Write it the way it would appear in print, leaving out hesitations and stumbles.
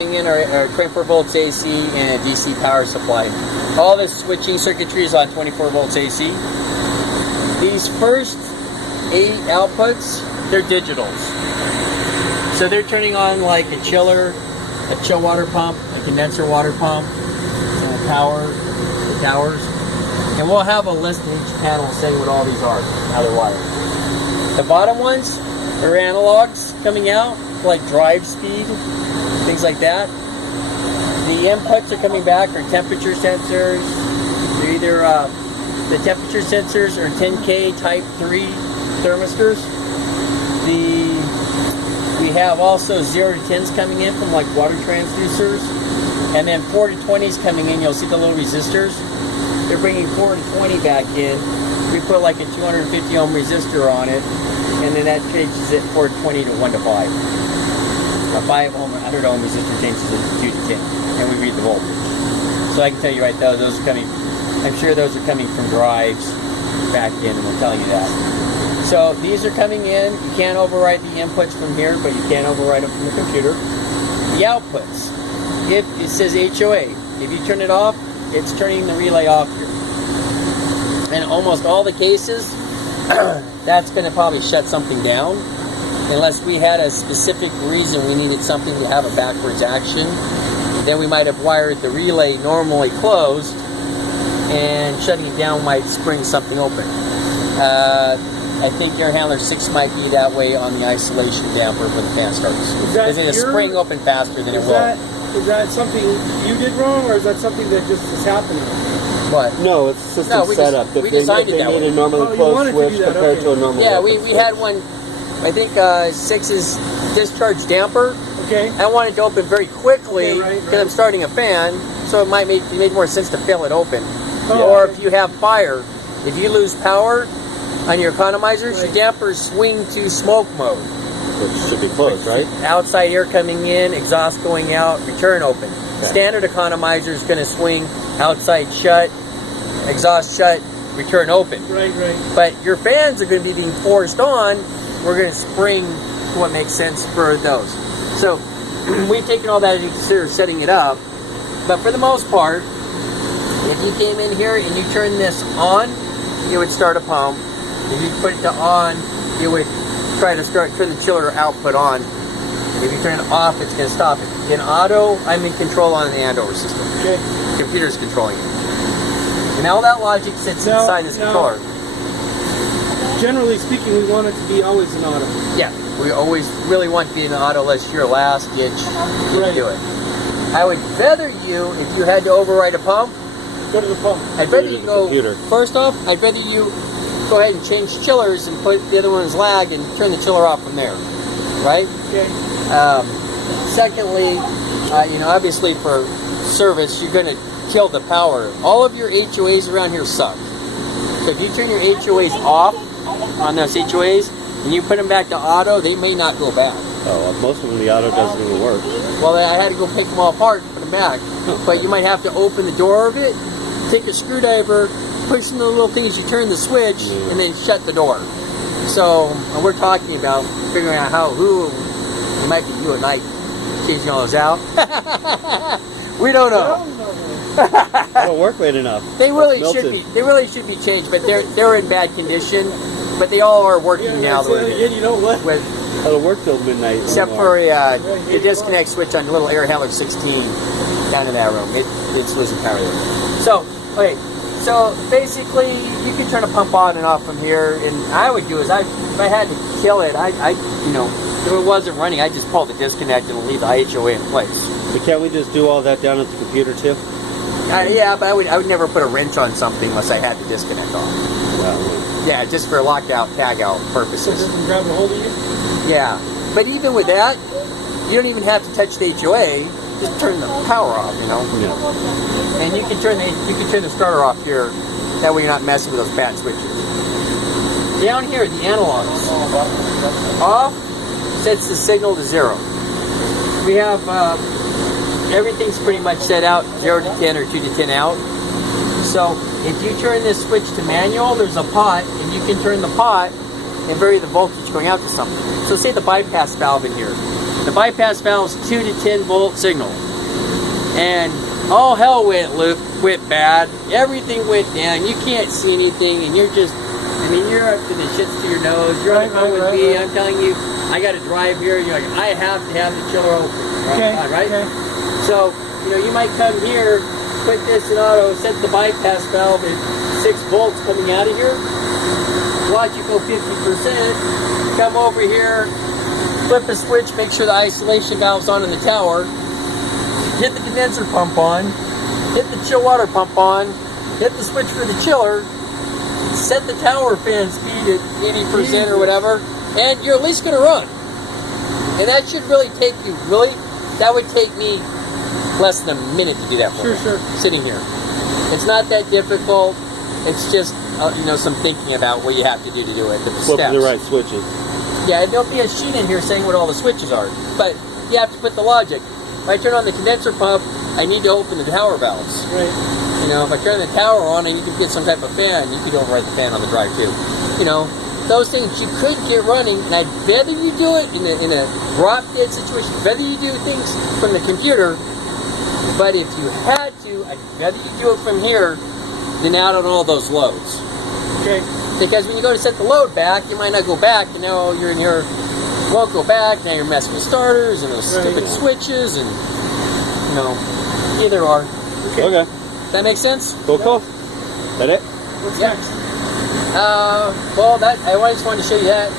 In our 24 volts AC and a DC power supply. All the switching circuitry is on 24 volts AC. These first 8 outputs, they're digitals. So they're turning on like a chiller, a chill water pump, a condenser water pump, and power, the towers. And we'll have a list in each panel saying what all these are, how they're wired. The bottom ones, they're analogs coming out, like drive speed, things like that. The inputs are coming back are temperature sensors. They're either the temperature sensors are 10K type 3 thermistors. We have also 0 to 10s coming in from like water transducers, and then 4 to 20s coming in. You'll see the little resistors. They're bringing 4 to 20 back in. We put like a 250 ohm resistor on it, and then that changes it 4 to 20 to 1 to 5. A 5 ohm, 100 ohm resistor changes it to 2 to 10, and we read the voltage. So I can tell you right now, those are coming, I'm sure those are coming from drives back in, and we're telling you that. So these are coming in. You can't override the inputs from here, but you can override them from the computer. The outputs, if it says HOA, if you turn it off, it's turning the relay off here. In almost all the cases, that's going to probably shut something down. Unless we had a specific reason we needed something to have a backwards action, then we might have wired the relay normally closed, and shutting it down might spring something open. I think air handler 6 might be that way on the isolation damper when the fan starts. Because it'll spring open faster than it will. Is that something you did wrong, or is that something that just is happening? What? No, it's system setup. We designed it that way. If they made a normally closed switch compared to a normal. Yeah, we had one. I think 6's discharge damper. Okay. I wanted to open very quickly because I'm starting a fan, so it might make more sense to fill it open. Or if you have fire, if you lose power on your economizers, your dampers swing to smoke mode. Which should be closed, right? Outside air coming in, exhaust going out, return open. Okay. Standard economizer is going to swing outside shut, exhaust shut, return open. Right. But your fans are going to be being forced on. We're going to spring to what makes sense for those. So we've taken all that into consideration setting it up. But for the most part, if you came in here and you turn this on, it would start a pump. If you put it to on, it would try to turn the chiller output on. If you turn it off, it's going to stop it. In auto, I'm in control on the Andover system. Okay. The computer's controlling it. And all that logic sits inside this controller. Generally speaking, we want it to be always in auto. Yeah, we always really want to be in auto unless you're last ditch to do it. I would feather you if you had to override a pump. Go to the pump. I'd rather you go, first off, I'd rather you go ahead and change chillers and put the other one's lag and turn the chiller off from there, right? Okay. Secondly, obviously for service, you're going to kill the power. All of your HOAs around here suck. So if you turn your HOAs off on those HOAs and you put them back to auto, they may not go back. Oh, most of them, the auto doesn't even work. Well, I had to go pick them all apart and put them back. But you might have to open the door of it, take a screwdriver, push some of the little things, you turn the switch, and then shut the door. So, and we're talking about figuring out it might be you at night, changing all those out. We don't know. They don't work late enough. They really should be. They really should be changed, but they're in bad condition. But they all are working now. You know what? It'll work till midnight. Except for the disconnect switch on the little air handler 16 down in that room. It's losing power there. So, okay. So basically, you can turn a pump on and off from here. And I would do is, if I had to kill it, if it wasn't running, I'd just pull the disconnect and leave the HOA in place. But can't we just do all that down at the computer too? Yeah, but I would never put a wrench on something unless I had the disconnect off. Yeah, just for lockout, tag-out purposes. So it doesn't grab a hold of you? Yeah, but even with that, you don't even have to touch the HOA. Just turn the power off, Yeah. And you can turn the starter off here. That way you're not messing with those bad switches. Down here, the analogs. Off sets the signal to 0. We have everything's pretty much set out 0 to 10 or 2 to 10 out. So if you turn this switch to manual, there's a pot, and you can turn the pot and vary the voltage going out to something. So say the bypass valve in here. The bypass valve's 2 to 10 volt signal. And all hell went bad. Everything went down. You can't see anything, and you're just, I mean, you're up to the shits to your nose. You're on the phone with me. I'm telling you, I got to drive here. You're like, I have to have the chiller open. Right? Okay. So, you know, you might come here, put this in auto, set the bypass valve at 6 volts coming out of here. Watch it go 50%. Come over here, flip a switch, make sure the isolation valve's on in the tower. Hit the condenser pump on, hit the chill water pump on, hit the switch for the chiller, set the tower fan speed at 80% or whatever, and you're at least going to run. And that should really take you, that would take me less than a minute to do that for me, sitting here. It's not that difficult. It's just, you know, some thinking about what you have to do to do it. Flip the right switches. Yeah, there'll be a sheet in here saying what all the switches are, but you have to put the logic. If I turn on the condenser pump, I need to open the tower valves. Right. You know, if I turn the tower on and you can get some type of fan, you could override the fan on the drive too. You know, those things you could get running, and I'd rather you do it in a drop dead situation, rather you do things from the computer, but if you had to, I'd rather you do it from here than out on all those loads. Okay. Because when you go to set the load back, you might not go back, and now you're in here, you won't go back, now you're messing with starters and those stupid switches, and, you know, either or. Okay. That makes sense? Cool. That it? What's next? Well, I just wanted to show you that.